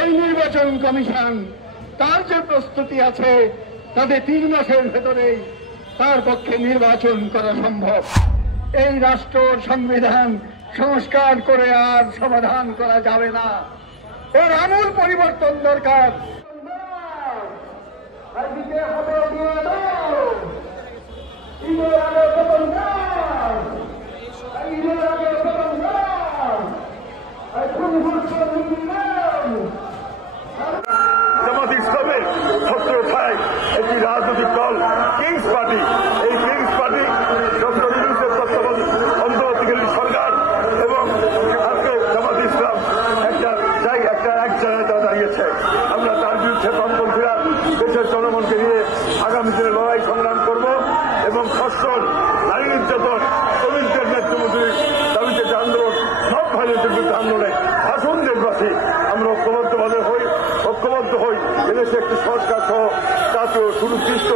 এই নির্বাচন কমিশন তার যে প্রস্তুতি আছে তাতে 3 মাসের ভেতরেই তার পক্ষে নির্বাচন করা সম্ভব। এই রাষ্ট্র সংবিধান সংস্কার করে আর সমাধান করা যাবে না, এর আমূল পরিবর্তন দরকার। জামাত ইসলামের ছত্রছায়ায় একটি রাজনৈতিক দল কিংস পার্টি, এই কিংস পার্টি ডক্টর ইউনূসের তত্ত্বাবধানে অন্তর্বর্তীকালীন সরকার এবং আজকে জামাত ইসলাম এক জায়গায় দাঁড়িয়েছে। আমরা তার বিরুদ্ধে বামপন্থীরা দেশের জনগণকে নিয়ে আগামী দিনে লড়াই সংগ্রাম করব এবং ধর্ষণ, নারী নির্যাতন, শ্রমিকদের ন্যায্য মজুরির দাবিতে যে আন্দোলন, সব ভাইদের বিরুদ্ধে আন্দোলনে আসুন দেশবাসী আমরা ঐক্যবদ্ধ হই এদেশে একটি সরকার সহ জাতীয় সুনির্দিষ্ট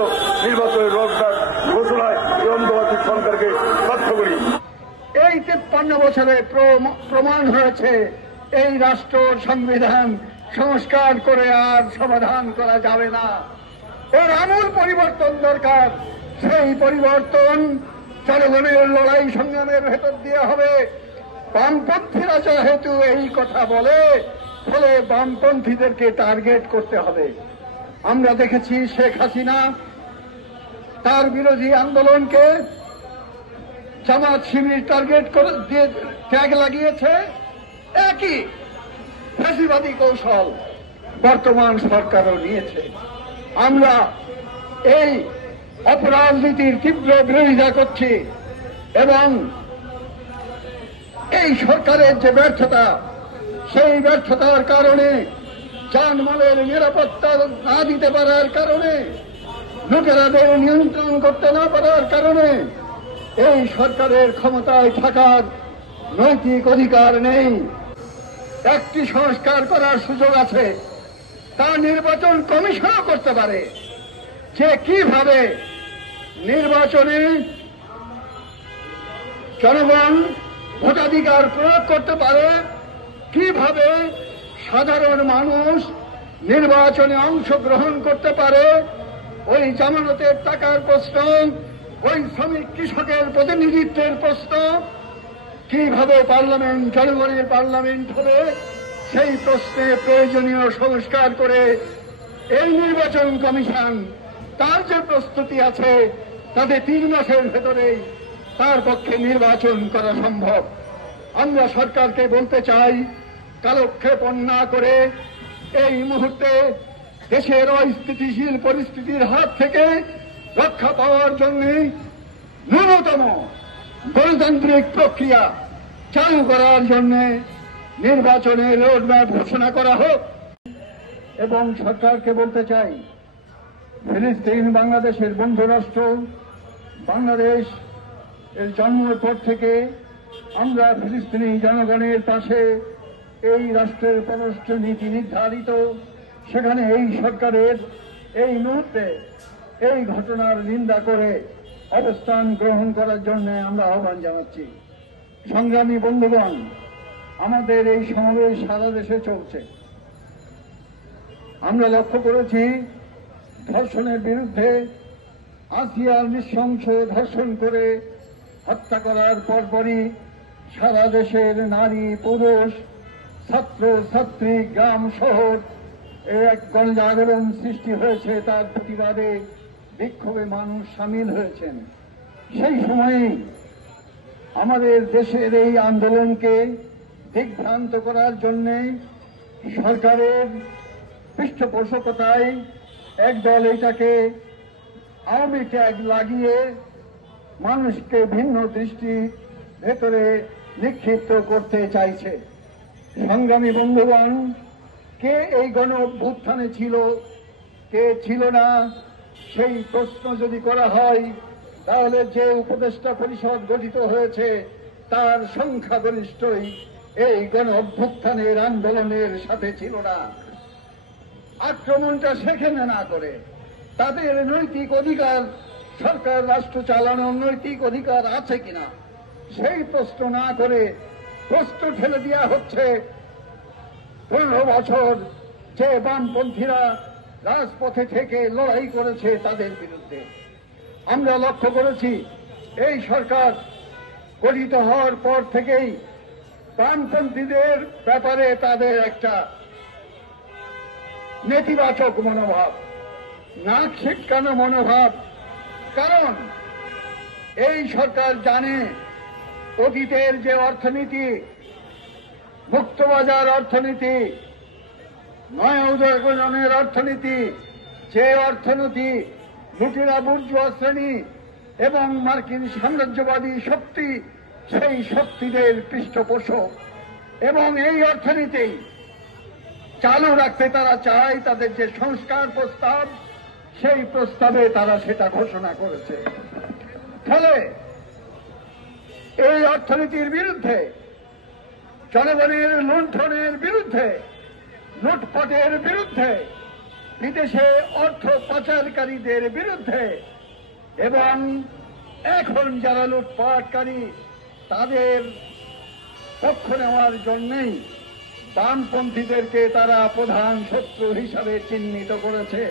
নির্বাচনের রোডম্যাপ ঘোষণায় এই অন্তর্বর্তী সরকারকে বাধ্য করি। এই 53 বছরে প্রমাণ হয়েছে এই রাষ্ট্র সংবিধান সংস্কার করে আর সমাধান করা যাবে না, এর আমূল পরিবর্তন দরকার। সেই পরিবর্তন জনগণের লড়াই সংগ্রামের ভেতর দিয়ে হবে। বামপন্থীরা যেহেতু এই কথা বলে, ফলে বামপন্থীদেরকে টার্গেট করতে হবে। আমরা দেখেছি শেখ হাসিনা তার বিরোধী আন্দোলনকে জামাত শিবির টার্গেট করে দিয়ে ট্যাগ লাগিয়েছে। একই ফ্যাসিবাদী কৌশল বর্তমান সরকারও নিয়েছে। আমরা এই অপরাজনীতির তীব্র বিরোধিতা করছি এবং এই সরকারের যে ব্যর্থতা, সেই ব্যর্থতার কারণে, জানমালের নিরাপত্তা না দিতে পারার কারণে, লুটেরাদের নিয়ন্ত্রণ করতে না পারার কারণে এই সরকারের ক্ষমতায় থাকার নৈতিক অধিকার নেই। একটি সংস্কার করার সুযোগ আছে, তা নির্বাচন কমিশনও করতে পারে, যে কিভাবে নির্বাচনে জনগণ ভোটাধিকার প্রয়োগ করতে পারে, কিভাবে সাধারণ মানুষ নির্বাচনে অংশগ্রহণ করতে পারে। ওই জামানতের টাকার প্রশ্ন, ওই শ্রমিক কৃষকের প্রতিনিধিত্বের প্রশ্ন, কিভাবে পার্লামেন্ট জনগণের পার্লামেন্ট হবে, সেই প্রশ্নে প্রয়োজনীয় সংস্কার করে এই নির্বাচন কমিশন তার যে প্রস্তুতি আছে তাতে 3 মাসের ভেতরেই তার পক্ষে নির্বাচন করা সম্ভব। আমরা সরকারকে বলতে চাই, কালক্ষেপ না করে এই মুহূর্তে দেশের অস্থিতিশীল পরিস্থিতির হাত থেকে রক্ষা পাওয়ার জন্য ন্যূনতম গণতান্ত্রিক প্রক্রিয়া চালু করার জন্য নির্বাচনের রোডম্যাপ ঘোষণা করা হোক। এবং সরকারকে বলতে চাই, ফিলিস্তিন বাংলাদেশের বন্ধু রাষ্ট্র। বাংলাদেশ এর জন্মের পর থেকে আমরা ফিলিস্তিনি জনগণের পাশে। এই রাষ্ট্রের পররাষ্ট্র নীতি নির্ধারিত, সেখানে এই সরকারের এই মুহূর্তে এই ঘটনার নিন্দা করে অবস্থান গ্রহণ করার জন্য আমরা আহ্বান জানাচ্ছি। সংগ্রামী বন্ধুগণ, আমাদের এই সমাবেশ সারা দেশে চলছে। আমরা লক্ষ্য করেছি ধর্ষণের বিরুদ্ধে আসিয়ার নৃশংস ধর্ষণ করে হত্যা করার পরপরই সারা দেশের নারী, পুরুষ, ছাত্র ছাত্রী, গ্রাম শহর এক গণজাগরণ সৃষ্টি হয়েছে। তার প্রতিবাদে বিক্ষোভে মানুষ সামিল হয়েছেন। সেই সময়েই আমাদের দেশের এই আন্দোলনকে দিগ্ভ্রান্ত করার জন্য সরকারের পৃষ্ঠপোষকতায় একদল এটাকে আওয়ামী ট্যাগ লাগিয়ে মানুষকে ভিন্ন দৃষ্টি ভেতরে নিক্ষিপ্ত করতে চাইছে। সংগ্রামী বন্ধুগণ, কে এই গণ অভ্যুত্থানে ছিল, কে ছিল না, সেই প্রশ্ন যদি করা হয় তাহলে যে উপদেষ্টা পরিষদ গঠিত হয়েছে তার সংখ্যাগরিষ্ঠই এই গণ অভ্যুত্থানের আন্দোলনের সাথে ছিল না। আক্রমণটা সেখানে না করে তাদের নৈতিক অধিকার, সরকার রাষ্ট্র চালানোর নৈতিক অধিকার আছে কিনা সেই প্রশ্ন না করে প্রশ্ন ঠেলে দেওয়া হচ্ছে 15 বছর যে বামপন্থীরা রাজপথে থেকে লড়াই করেছে তাদের বিরুদ্ধে। আমরা লক্ষ্য করেছি এই সরকার গঠিত হওয়ার পর থেকেই বামপন্থীদের ব্যাপারে তাদের একটা নেতিবাচক মনোভাব, নাক ছিটকানো মনোভাব। কারণ এই সরকার জানে অতীতের যে অর্থনীতি, মুক্তবাজার অর্থনীতি, নয় উদারকরণের অর্থনীতি, যে অর্থনীতি লুটেরা বুর্জোয়া শ্রেণী এবং মার্কিন সাম্রাজ্যবাদী শক্তি, সেই শক্তিদের পৃষ্ঠপোষক, এবং এই অর্থনীতি চালু রাখতে তারা চায়। তাদের যে সংস্কার প্রস্তাব, সেই প্রস্তাবে তারা সেটা ঘোষণা করেছে। ফলে এই অর্থনীতির বিরুদ্ধে, জনগণের লুণ্ঠনের বিরুদ্ধে, লুটপাটের বিরুদ্ধে, বিদেশে অর্থ পাচারকারীদের বিরুদ্ধে এবং এখন যারা লুটপাটকারী তাদের পক্ষ নেওয়ার জন্যই বামপন্থীদেরকে তারা প্রধান শত্রু হিসাবে চিহ্নিত করেছে।